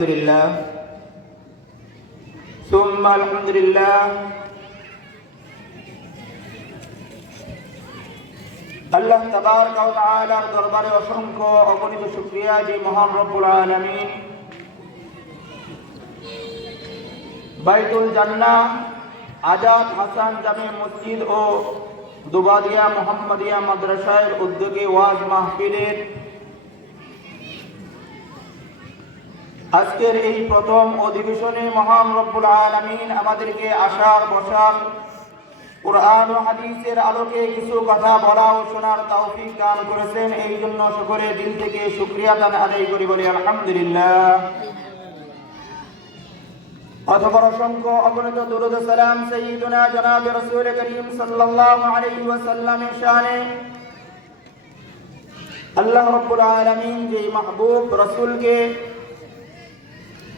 لله ثم الحمد لله আল্লাহ তাবারক ওয়া তাআলার দরবারে অসংখ্য অগণিত শুকরিয়া যে মহান রব্বুল আলামিন বাইতুল জান্নাহ আজাদ হাসান জামে মসজিদ ও দুবাদিয়া মুহাম্মাদিয়া মাদ্রাসার উদ্যোগে ওয়াজ মাহফিলের আজকের এই প্রথম অধিবেশনে মহান রব্বুল আলামিন আমাদেরকে আসার বসার কুরআন ও হাদিসের আলোকে কিছু কথা বলা ও শোনার তৌফিক দান করেছেন। এই জন্য সকলে দিল থেকে শুকরিয়া আদায় করি, বলি আলহামদুলিল্লাহ। অতঃপর অসংখ্য অগণিত দুরূদ ও সালাম সাইয়্যিদুনা জনাব রাসূল করিম সাল্লাল্লাহু আলাইহি ওয়াসাল্লামের শানে। আল্লাহ রাব্বুল আলামিন যে মাহবুব রাসূলকে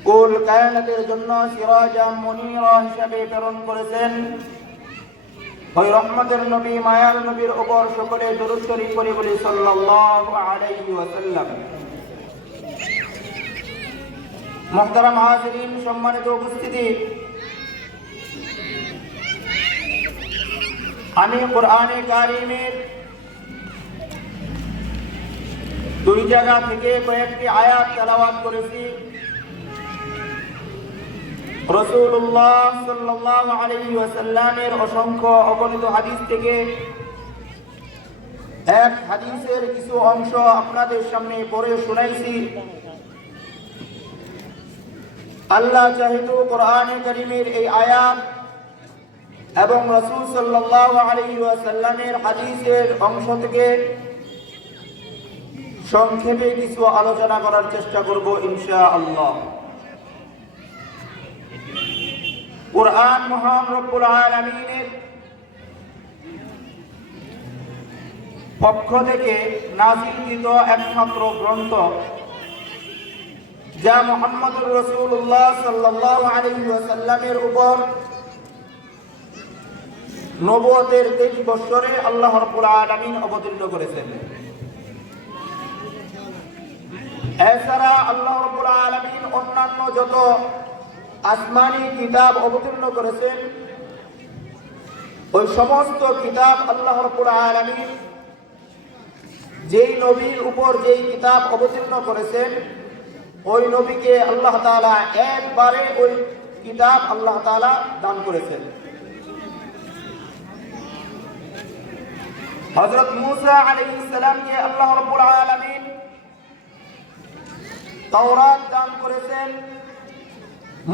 কুল কায়নাতের জন্য সিরাজাম মুনীরা হিসেবে প্রেরণ করেছেন, ওই রহমতের নবী মায়ার নবীর উপর সকলে দরুদ শরীফ পড়ি বলি সাল্লাল্লাহু আলাইহি ওয়াসাল্লাম। মুহতারাম হাজিরিন, সম্মানিত উপস্থিতি, আমি কোরআনে কারীমের দুই জায়গা থেকে কয়েকটি আয়াত তেলাওয়াত করেছি। রাসূলুল্লাহ সাল্লাল্লাহু আলাইহি ওয়াসাল্লামের অসংখ্য অগণিত হাদিস থেকে এক হাদিসের কিছু অংশ আপনাদের সামনে পড়ে শোনাইছি। আল্লাহ চাহিত কোরআনে কারীমের এই আয়াত এবং রাসূল সাল্লাল্লাহু আলাইহি ওয়াসাল্লামের হাদিসের অংশ থেকে সংক্ষেপে কিছু আলোচনা করার চেষ্টা করব ইনশাআল্লাহ। কুরআন মহান রব্বুল আলামিনের পক্ষ থেকে নাযিলকৃত একমাত্র গ্রন্থ, যা মুহাম্মদুর রাসূলুল্লাহ সাল্লাল্লাহু আলাইহি ওয়াসাল্লামের উপর নবুয়তের 23 বছরে আল্লাহ রাব্বুল আলামিন অবতীর্ণ করেছেন। এছাড়া আল্লাহ রাব্বুল আলামিন অন্যান্য যত আসমানি কিতাব অবতীর্ণ করেছেন, ওই সমস্ত কিতাব আল্লাহ রাব্বুল আলামিন যেই নবীর উপর যেই কিতাব অবতীর্ণ করেছেন, ওই নবীকে আল্লাহ তাআলা একবারে ওই কিতাব আল্লাহ তাআলা দান করেছেন। হযরত মূসা আলাইহিস সালামকে আল্লাহ রাব্বুল আলামিন তাওরাত দান করেছেন।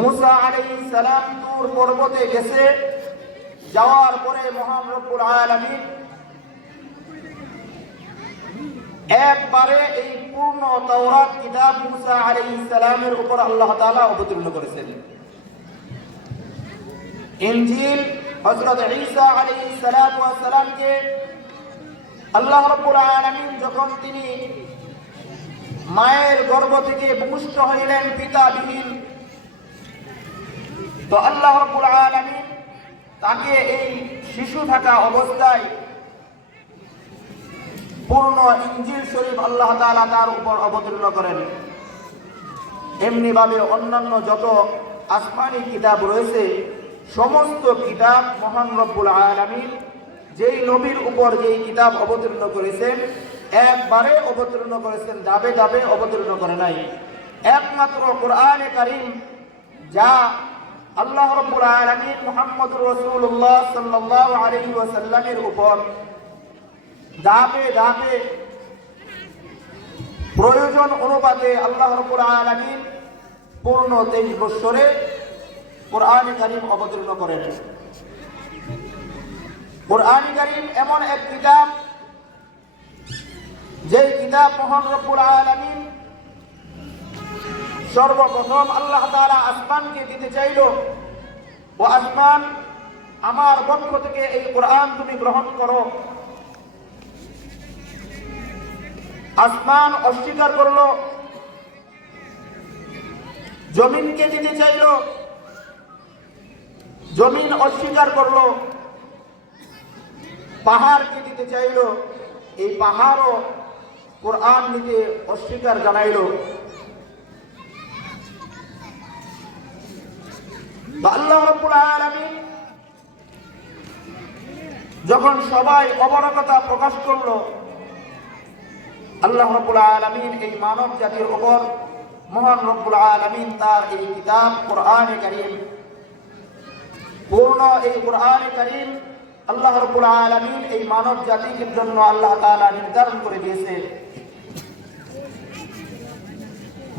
মূসা আলাইহিস সালাম তুর পর্বতে গেছে, যাওয়ার পরে মহান রব্বুল আলামিন একবারে এই পূর্ণ তাওরাত কিতাব মূসা আলাইহিস সালামের উপর আল্লাহ তাআলা অবতীর্ণ করেছেন। ইনজিল হযরত ঈসা আলাইহিস সালামকে আল্লাহ রাব্বুল আলামিন যখন তিনি মায়ের গর্ভ থেকে পুষ্ট হইলেন পিতাবিহীন, তো আল্লাহ রাব্বুল আলামিন তাকে এই শিশু থাকা অবস্থায় পূর্ণ ইনজিল শরীফ আল্লাহ তাআলা তার উপর অবতীর্ণ করেন। এমনি ভাবে অন্যান্য যত আসমানি কিতাব রয়েছে, সমস্ত কিতাব মহান রব্বুল আলামিন যেই নবীর উপর যেই কিতাব অবতীর্ণ করেছেন, একবারে অবতীর্ণ করেছেন, ধাপে ধাপে অবতীর্ণ করে নাই। একমাত্র কোরআনে কারীম, যা আল্লাহ রাব্বুল আলামিন মুহাম্মদুর রাসূলুল্লাহ সাল্লাল্লাহু আলাইহি ওয়াসাল্লামের উপর ধাপে ধাপে প্রয়োজন অনুপাতে আল্লাহ রাব্বুল আলামিন পূর্ণ 23 বছরে কোরআনে কারীম অবতীর্ণ করেন। কোরআনে কারীম এমন এক কিতাব, যেই কিতাব মহান রব্বুল আলামিন সর্বপ্রথম আল্লাহ তাআলা আসমানকে দিতে চাইল, ও আসমান, আমার পক্ষ থেকে এই কোরআন তুমি গ্রহণ করো। আসমান অস্বীকার করলো। জমিনকে দিতে চাইল, জমিন অস্বীকার করলো। পাহাড়কে দিতে চাইল, এই পাহাড়ও কোরআন নিতে অস্বীকার জানাইল। তো আল্লাহ রাব্বুল আলামিন যখন সবাই অবরকতা প্রকাশ করলো, আল্লাহ রাব্বুল আলামিন এই মানব জাতির উপর মহান রব্বুল আলামিন তার এই কিতাব কোরআনে কারীম, পূর্ণ এই কোরআনে কারীম আল্লাহ রাব্বুল আলামিন এই মানব জাতির জন্য আল্লাহ তাআলা নির্ধারণ করে দিয়েছে।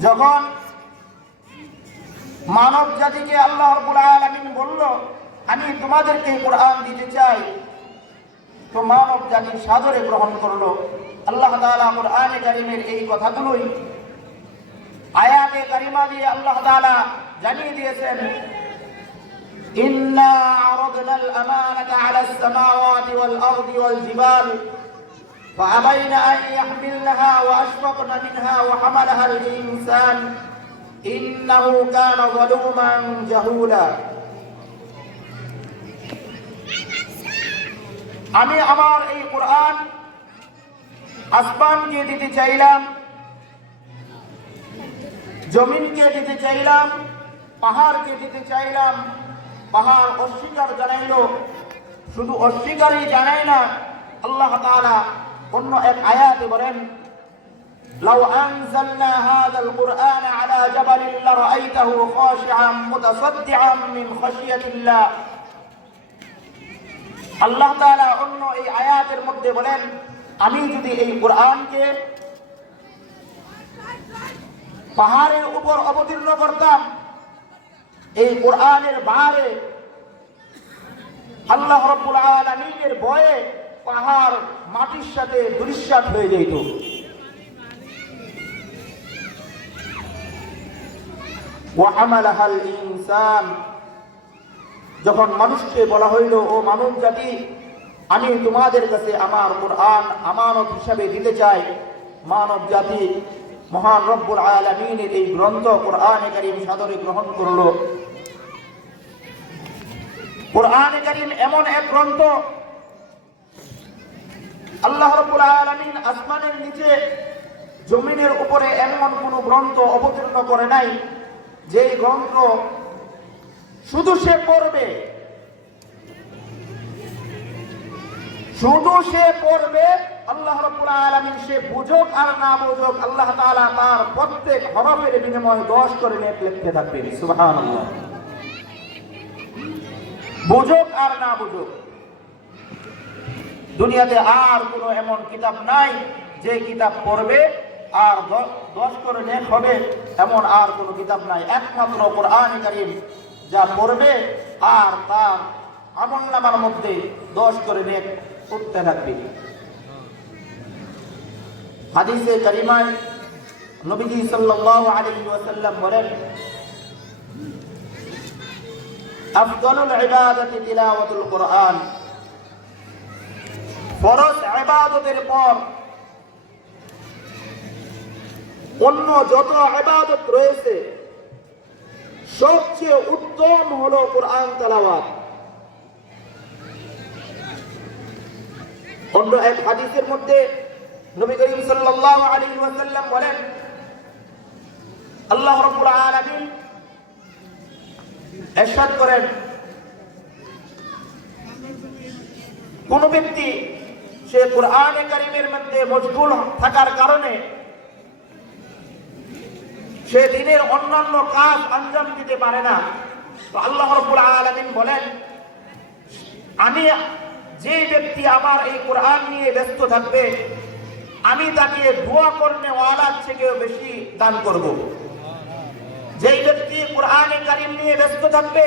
যখন মানব জাতিকে আল্লাহ রাব্বুল আলামিন বলল, আমি তোমাদেরকে কোরআন দিতে চাই, তো মানব জাতি সাদরে গ্রহণ করলো। আল্লাহ তাআলা কোরআনে কারীমের এই কথাগুলোই আয়াতে কারিমা দিয়ে আল্লাহ তাআলা জানিয়ে দিয়েছেন, ইন্না আরাদনাল আমানাতা আলাস সামাওয়াতি ওয়াল আরদি ওয়াল জিবাল ফাআবাইনা আন ইয়াহমিলনাহা ওয়া আশফাকনা মিনহা ওয়া হামালাহাল ইনসান ইন্নাহু কানা যালুমান জাহুলা। আমি আমার এই কোরআন আসমানকে দিতে চাইলাম, জমিনকে দিতে চাইলাম, পাহাড়কে দিতে চাইলাম। পাহাড় অস্বীকার জানাইলো, শুধু অস্বীকারই জানাই না, আল্লাহ তাআলা অন্য এক আয়াতে বলেন, লাউ আনজালনা হাযাল কুরআন আলা জাবালিন লারাআইতাহু খাশিআন মুতাসাদ্দিআন মিন খাশিয়াতিল্লাহ। আল্লাহ তাআলা অন্য এই আয়াতের মধ্যে বলেন, আমি যদি এই কোরআনকে পাহাড়ের উপর অবতীর্ণ করতাম, এই কোরআনের বাহারে আল্লাহ রাব্বুল আলামিনের ভয়ে পাহাড় মাটির সাথে ধূলিসাৎ হয়ে যেত। ওয়া হামালাহাল ইনসান, যখন মানুষকে বলা হইল, ও মানব জাতি, আমি তোমাদের কাছে আমার কোরআন আমানত হিসাবে দিতে চাই, মানব জাতি মহান রব্বুল আলামিনের এই গ্রন্থ কোরআনে কারীম সাদরে গ্রহণ করলো। কোরআনে কারীম এমন এক গ্রন্থ, আল্লাহ রাব্বুল আলামিন আসমানের নিচে জমিনের উপরে এমন কোন গ্রন্থ অবতীর্ণ করে নাই যেই গ্রন্থ শুধু সে পড়বে, আল্লাহ রাব্বুল আলামিন সে বুঝুক আর না বুঝুক, আল্লাহ তাআলা তার প্রত্যেক হরফের বিনিময়ে 10 করে নেক লিখতে থাকবেন। সুবহানাল্লাহ। বুঝুক আর না বুঝুক, দুনিয়াতে আর কোনো এমন কিতাব নাই যে কিতাব পড়বে আর 10 করে নেক হবে, এমন আর কোনো কিতাব নাই। একমাত্র কোরআনে কারীম যা পড়বে আর তার আমলনামার মধ্যে 10 করে নেক উঠতে থাকবে। হাদিসে কারিমায় নবীজি সাল্লাল্লাহু আলাইহি ওয়াসাল্লাম বলেন, আফদালুল ইবাদাতি তিলাওয়াতুল কুরআন, ফরজ ইবাদতের পর অন্য যত ইবাদত রয়েছে সবচেয়ে উত্তম হলো কোরআন তেলাওয়াত। অন্য এক হাদিসের মধ্যে নবী করিম সাল্লাল্লাহু আলাইহি ওয়াসাল্লাম বলেন, আল্লাহ রাব্বুল আলামিন ইরশাদ করেন, কোন ব্যক্তি সে কোরআনে কারীমের মধ্যে মশগুল থাকার কারণে সে দিনের অন্যান্য কাজ আঞ্জাম দিতে পারে না, তো আল্লাহ রাব্বুল আলামিন বলেন, আমি যে ব্যক্তি আমার এই কোরআন নিয়ে ব্যস্ত থাকবে, আমি তাকে দোয়া করনে ওয়ালার থেকেও বেশি দান করব। যেই ব্যক্তি কোরআনে কারীম নিয়ে ব্যস্ত থাকবে,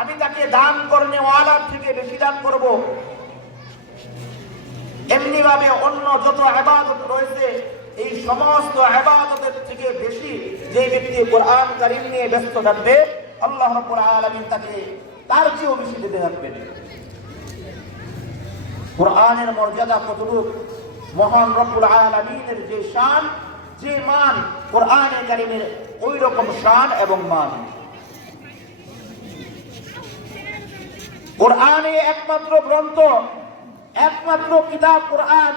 আমি তাকে দান করনে ওয়ালার থেকে বেশি দান করব। এমনি ভাবে অন্য যত ইবাদত রয়েছে, এই সমস্ত ইবাদতের থেকে বেশি যে ব্যক্তি কোরআন কারীম নিয়ে ব্যস্ত থাকবে, আল্লাহ রাব্বুল আলামিন তাকে তার চেয়েও বেশি দিতে থাকবেন। কোরআনের মর্যাদা কতটুক, মহান রব্বুল আলামিনের যে শান, যে মান, কোরআনে কারীমের ওই রকম শান এবং মান। কোরআনে একমাত্র গ্রন্থ, একমাত্র কিতাব কোরআন।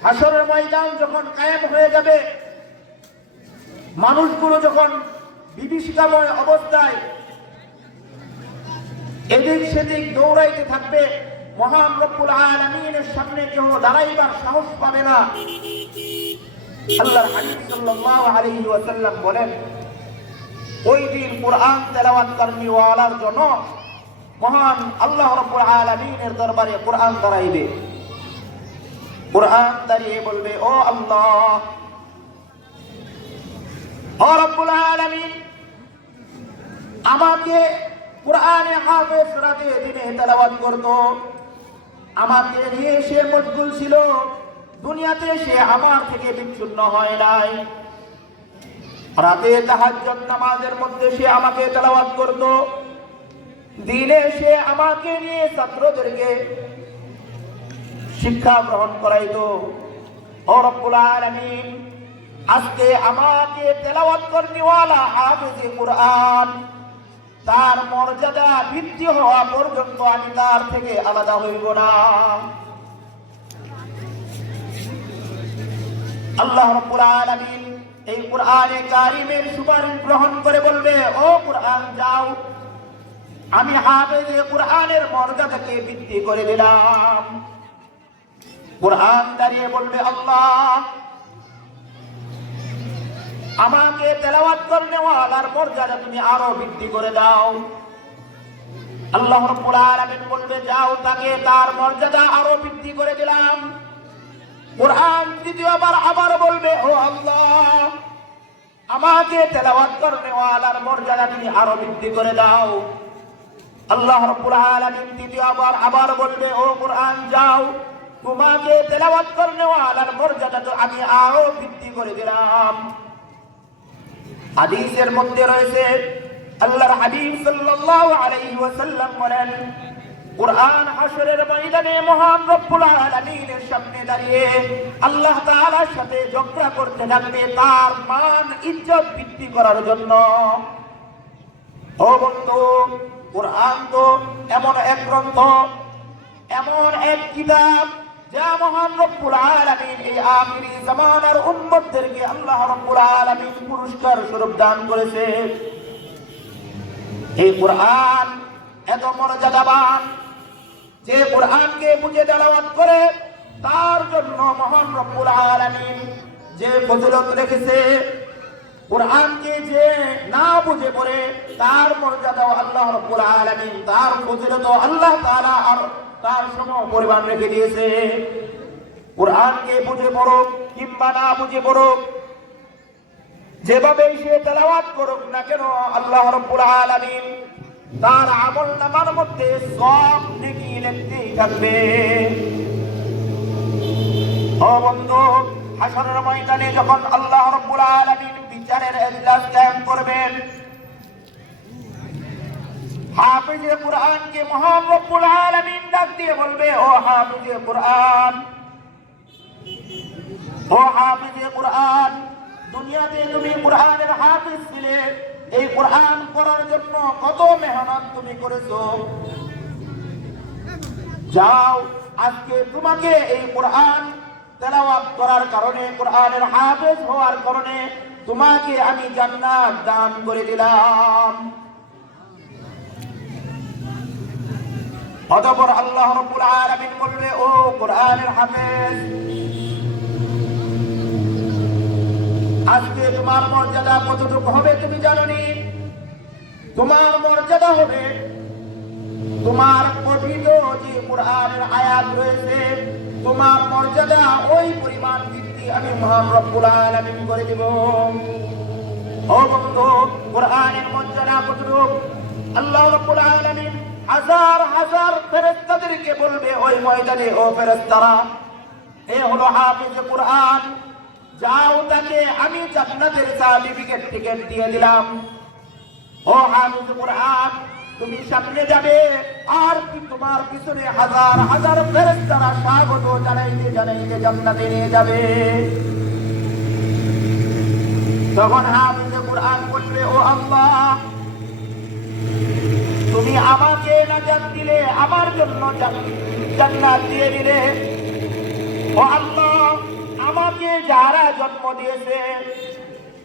হাসরের ময়দান যখন কায়েম হয়ে যাবে, মানুষগুলো যখন বিভীষিকাময় অবস্থায় এদিক সেদিক দৌড়াইতে থাকবে, মহান রব্বুল আলামিনের সামনে কেউ দাঁড়াইবার সাহস পাবে না। আল্লাহর হাবিব সাল্লাল্লাহু আলাইহি ওয়াসাল্লাম বলেন, ওই দিন কুরআন তেলাওয়াত কর্মীওয়ালার জন্য মহান আল্লাহ রব্বুল আলামিনের দরবারে কুরআন দাঁড়াইবে। কুরআন দাঁড়িয়ে বলবে, ও আল্লাহ, ও রব্বুল আলামিন, আমাকে কুরআনে হাফেজ রাতে দিনে তেলাওয়াত করত, আমাকে নিয়ে সে মশগুল ছিল, দুনিয়াতে সে আমার থেকে বিচ্ছিন্ন হয় নাই। রাতে তাহাজ্জুদ নামাজের মধ্যে সে আমাকে তেলাওয়াত করত, দিনে সে আমাকে নিয়ে ছাত্রদেরকে শিক্ষা গ্রহণ করাইতো। ও রব্বুল আলামিন, আজকে আমাকে তেলাওয়াত করনিওয়ালা হাফেজে কুরআন, তার মর্যাদা বৃদ্ধি হওয়া পর্যন্ত আমি তার থেকে আলাদা হইব না। আল্লাহ রাব্বুল আলামিন এই কুরআনে কারীমের সুপারিশ গ্রহণ করে বলবে, ও কুরআন যাও, আমি হাফেজে কুরআনের মর্যাদাকে বৃদ্ধি করে দিলাম। কুরআন দাঁড়িয়ে বলবে, আল্লাহ, আমাকে তেলাওয়াত করনেওয়ালার মর্যাদা তুমি আরো বৃদ্ধি করে দাও। আল্লাহ রাব্বুল আলামিন বলবে, যাও, তাকে তার মর্যাদা আরো বৃদ্ধি করে দিলাম। কুরআন দ্বিতীয়বার আবার বলবে, ও আল্লাহ, আমাকে তেলাওয়াত করনেওয়ালার মর্যাদা তুমি আরো বৃদ্ধি করে দাও। আল্লাহ রাব্বুল আলামিন তৃতীয়বার আবার বলবে, ও কুরআন যাও, তোমাকে তেলাওয়াত করনেওয়ালার মর্যাদা তো আমি আরো বৃদ্ধি করে দিলাম। হাদিসের মধ্যে রয়েছে, আল্লাহর হাবিব সাল্লাল্লাহু আলাইহি ওয়াসাল্লাম বলেন, কুরআন হাশরের ময়দানে মহান রব্বুল আলামিনের সামনে দাঁড়িয়ে আল্লাহ তাআলার সাথে ঝগড়া করতে থাকবে তার মান ইজ্জত বৃদ্ধি করার জন্য। ও বন্ধু, কুরআন তো এমন এক গ্রন্থ, এমন এক কিতাব, যা মহান রব্বুল আলামিন এই আখিরি জামানার উম্মতদেরকে আল্লাহ রব্বুল আলামিন পুরস্কার স্বরূপ দান করেছে। এই কুরআন এত মর্যাদাবান, যে কুরআনকে বুঝে তেলাওয়াত করে তার জন্য মহান রব্বুল আলামিন যে ফজিলত রেখেছে। কুরআনকে যে না বুঝে পড়ে তার মর্যাদাও আল্লাহ রব্বুল আলামিন, তার ফজিলত আল্লাহ তাআলা আর তার সম পরিমাণ রেখে দিয়েছে। কুরআনকে বুঝে পড়ুক কিংবা না বুঝে পড়ুক, যেভাবে সে তেলাওয়াত করুক না কেন, আল্লাহ রাব্বুল আলামিন তার আমলনামার মধ্যে সব নেকি লিখতেই থাকবে। ও বন্ধু, হাশরের ময়দানে যখন আল্লাহ রাব্বুল আলামিন বিচারের ইজলাস কায়েম করবেন, হাফেজে কুরআনকে মহান রব্বুল আলামিন ডাক দিয়ে বলবে, ও হাফেজে কুরআন, ও হাফেজে কুরআন, দুনিয়াতে তুমি কুরআনের হাফেজ ছিলে, এই কুরআন পড়ার জন্য কত মেহনত তুমি করেছো। যাও, আজকে তোমাকে এই কুরআন তেলাওয়াত করার কারণে, কুরআনের হাফেজ হওয়ার কারণে তোমাকে আমি জান্নাত দান করে দিলাম। অতঃপর আল্লাহ রাব্বুল আলামিন বলবে, ও কুরআনের হাফেজ, আজকে তোমার মর্যাদা কতটুকু হবে তুমি জানোনি? তোমার মর্যাদা হবে, তোমার পঠিত যে কুরআনের আয়াত রয়েছে, তোমার মর্যাদা ওই পরিমাণ বৃদ্ধি আমি মহান রব্বুল আলামিন করে দেব। ও বন্ধু, কুরআনের মর্যাদা কতটুকু? আল্লাহ রাব্বুল আলামিন হাজার হাজার ফেরেশতাদেরকে বলবে ওই ময়দানে, ও ফেরেশতারা, এ হলো হাফেজে কুরআন, যাও, তাকে আমি জান্নাতের সার্টিফিকেট টিকেট দিয়ে দিলাম। ও হাফেজে কুরআন, তুমি সামনে যাবে, আর কি তোমার পিছনে হাজার হাজার ফেরেশতারা স্বাগত জানাইতে জানাইতে জান্নাতে নিয়ে যাবে। তখন হাফেজে কুরআন বলবে, ও আল্লাহ, তুমি আমাকে নাজাত দিলে, আমার জন্য জান্নাত দিয়ে দিলে। ও আল্লাহ, আমাকে যারা জন্ম দিয়েছে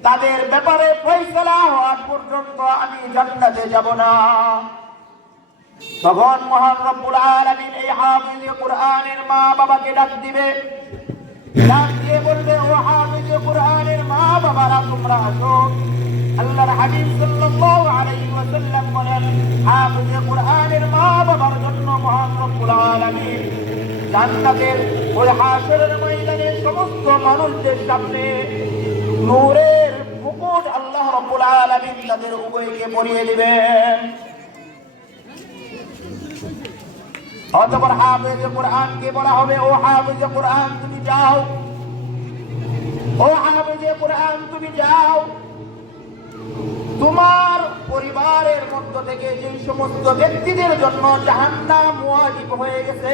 তাদের ব্যাপারে ফয়সালা হওয়ার পর্যন্ত আমি জান্নাতে যাব না। তখন মহান রব্বুল আলামিন এই হাফিজে কুরআনের মা বাবাকে ডাক দিবে, ডাক দিয়ে বলবে, ও হাফিজে কুরআনের মা বাবারা তোমরা আসো। আল্লাহর হাবিব সাল্লাল্লাহু আলাইহি ওয়াসাল্লাম বলেন, হাফিজে কুরআনের মা বাবার জন্য মহান রব্বুল আলামিন জান্নাতের ওই হাশরের ময়দানে সমস্ত মানুষদের সামনে নূরের মুকুট আল্লাহ রাব্বুল আলামিন তাদের উভয়কে পরিয়ে দিবেন। অতঃপর হাফেজে কুরআনকে বলা হবে, ও হাফেজে কুরআন তুমি যাও, ও হাফেজে কুরআন তুমি যাও। তোমার পরিবারের মধ্য থেকে যে সমস্ত ব্যক্তিদের জন্য জাহান্নাম ওয়াজিব হয়ে গেছে,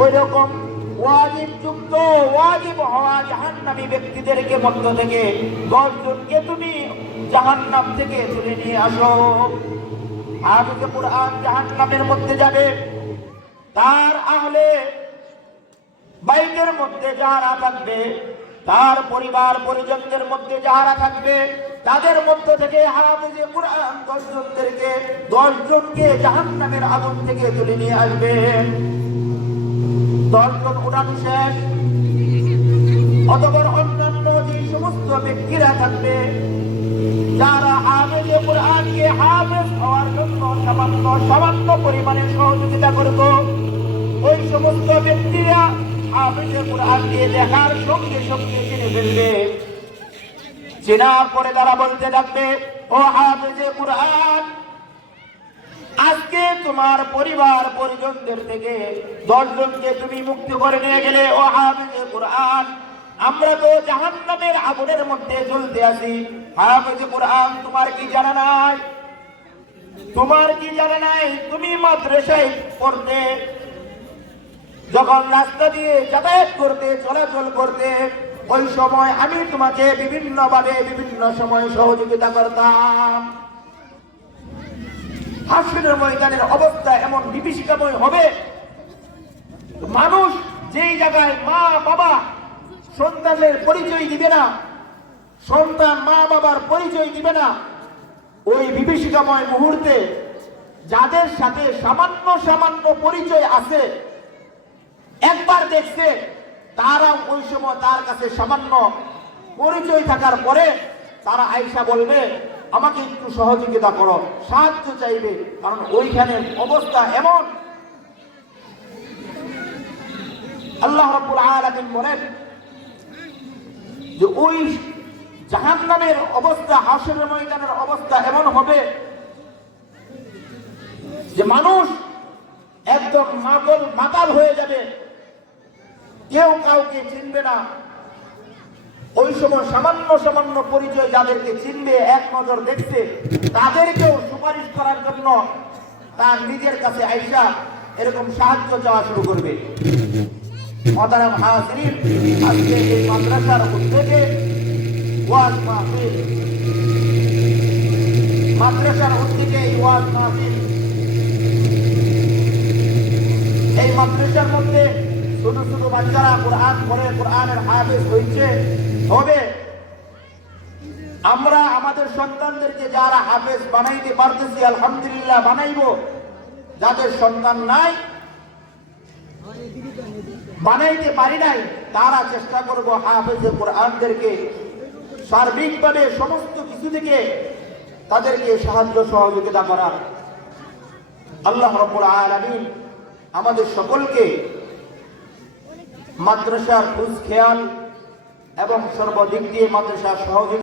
ওই রকম ওয়াজিব হওয়া জাহান্নামী ব্যক্তিদেরকে মধ্য থেকে 10 জনকে তুমি জাহান্নাম থেকে তুলে নিয়ে আসো। হাফেজে কুরআন জাহান্নামের মধ্যে যাবে, তার আহলে বাইতের মধ্যে যারা থাকবে, তার পরিবার পরিজনদের মধ্যে যারা থাকবে, তাদের মধ্য থেকে হাফেজে কুরআন 10 জনকে জাহান্নামের আগুন থেকে তুলে নিয়ে আসবে। 10 জন উঠানো শেষ। অতঃপর অন্যান্য যে সমস্ত ব্যক্তিরা থাকবে, যারা হাফেজে কুরআনকে হাফেজ হওয়ার জন্য সামান্য পরিমাণে সহযোগিতা করত, ওই সমস্ত ব্যক্তিরা হাফেজে কুরআনকে দেখার সঙ্গে সঙ্গে চিনে ফেলবে। চেনার পরে তারা বলতে থাকবে, ও হাফেজে কুরআন, আজকে তোমার পরিবার পরিজনদের থেকে 10 জনকে তুমি মুক্ত করে নিয়ে গেলে। ও হাফেজে কুরআন, আমরা তো জাহান্নামের আগুনের মধ্যে জ্বলতে আছি। হাফেজে কুরআন, তোমার কি জানা নাই? তোমার কি জানা নাই? তুমি মাদ্রাসায় পড়তে, যখন রাস্তা দিয়ে যাতায়াত করতে, চলাচল করতে, ওই সময় আমি তোমাকে বিভিন্নভাবে বিভিন্ন সময় সহযোগিতা করতাম। হাসরের ময়দানের অবস্থা এমন বিভীষিকাময় হবে, মানুষ যেই জায়গায় মা বাবা সন্তানের পরিচয় দিবে না, সন্তান মা বাবার পরিচয় দিবে না, ওই বিভীষিকাময় মুহূর্তে যাদের সাথে সামান্য পরিচয় আছে, একবার দেখছে, তারা ওই সময় তার কাছে সামান্য পরিচয় থাকার পরে তারা আয়েশা বলবে, আমাকে একটু সহযোগিতা করো, সাহায্য চাইবে, কারণ ওইখানে অবস্থা এমন। আল্লাহ রাব্বুল আলামিন বলেন যে ওই জাহান্নামের অবস্থা, হাশরের ময়দানের অবস্থা এমন হবে যে মানুষ একদম মাতাল হয়ে যাবে, কেউ কাউকে চিনবে না। ওই সময় সামান্য পরিচয় যাদেরকে চিনবে, এক নজর দেখছে, তাদেরকেও সুপারিশ করার জন্য তার নিজের কাছে আয়েশা এরকম সাহায্য চাওয়া শুরু করবে। মুহতারাম হাজিরিন, আজকে এই মাদ্রাসার উদ্যোগে ওয়াজ মাহফিল, মাদ্রাসার উদ্যোগে এই ওয়াজ মাহফিল, এই মাদ্রাসার মধ্যে ছোট ছোট বাচ্চারা কোরআন পড়ে, কোরআনের হাফেজ হয়েছে হবে। আমরা আমাদের সন্তানদেরকে যারা হাফেজ বানাইতে পারতেছি, আলহামদুলিল্লাহ বানাইবো। যাদের সন্তান নাই, বানাইতে পারি নাই, তারা চেষ্টা করব হাফেজে কোরআনদেরকে সার্বিকভাবে সমস্ত কিছু থেকে তাদেরকে সাহায্য সহযোগিতা করার। আল্লাহ রাব্বুল আলামিন আমাদের সকলকে মাদ্রাসার খোঁজ খেয়াল এবং সর্বদিক দিয়ে মাদ্রাসার সহযোগিতা